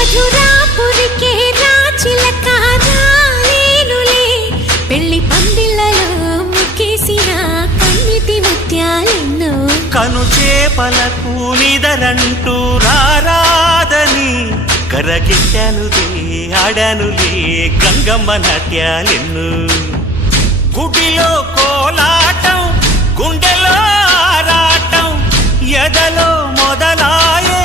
మధురాపురికే రాచిలక రాలేనులే పెళ్లి పందిళ్ళలో ముక్కేసిన కన్నిటి ముత్యాలెన్నో కను చేపలకు నిదరంటూ రారాదని కరగిట్టానులే ఆడానులే గంగమ్మ నాట్యాలెన్ను గుడిలో కోలాటం గుండెలో ఆరాటం ఎదలో మొదలాయే